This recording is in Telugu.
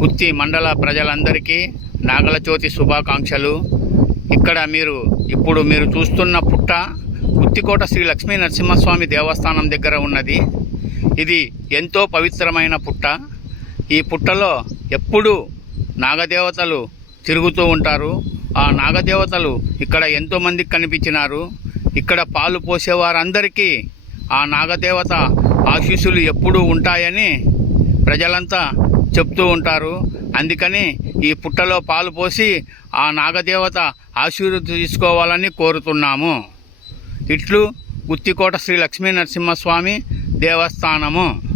గుత్తి మండల ప్రజలందరికీ నాగల చవితి శుభాకాంక్షలు. ఇక్కడ ఇప్పుడు మీరు చూస్తున్న పుట్ట గుత్తికోట శ్రీ లక్ష్మీ నరసింహస్వామి దేవస్థానం దగ్గర ఉన్నది. ఇది ఎంతో పవిత్రమైన పుట్ట. ఈ పుట్టలో ఎప్పుడూ నాగదేవతలు తిరుగుతూ ఉంటారు. ఆ నాగదేవతలు ఇక్కడ ఎంతోమందికి కనిపించినారు. ఇక్కడ పాలు పోసేవారందరికీ ఆ నాగదేవత ఆశీస్సులు ఎప్పుడూ ఉంటాయని ప్రజలంతా చెప్తూ ఉంటారు. అందుకని ఈ పుట్టలో పాలు పోసి ఆ నాగదేవత ఆశీర్వాదం తీసుకోవాలని కోరుతున్నాము. ఇట్లు గుత్తికోట శ్రీ లక్ష్మీ నరసింహస్వామి దేవస్థానము.